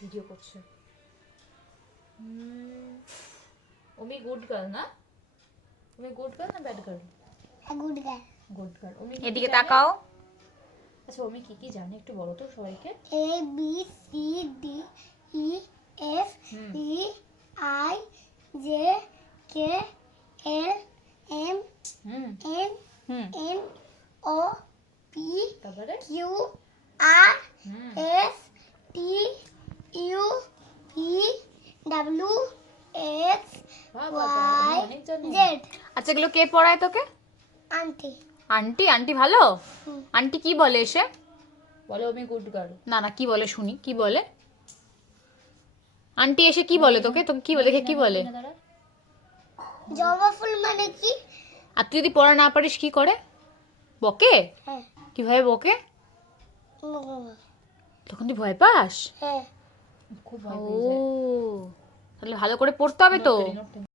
Video করছে। ওমি good girl না? Omi good girl না bad girl? Good girl. Good girl. Omi এদিকে তাকাও। আচ্ছা ওমি কি কি জানে একটু বলো তো সবাইকে। A B C D E F E I J K L M N N O P তারপরে Q R S T U V W X Y অনেক জানে। Z। আচ্ছা এগুলো কে পড়ায় তোকে? আন্টি। আন্টি? আন্টি ভালো? আন্টি কি বলে এসে? বলে ওমি গুড গার্ল। না না, কি বলে শুনি, কি বলে আন্টি এসে? কি বলে তোকে? তোকে কি বলে, কি বলে? জবা ফুল মানে কি? আর তুই যদি পড়া না পারিস কি করে? বকে? হ্যাঁ। কিভাবে বকে? বাবা। তখন তুই ভয় পাস? হ্যাঁ। খুব ভয় ও পেয়ে যায়। তাহলে ভালো করে পড়তে হবে তো। নোট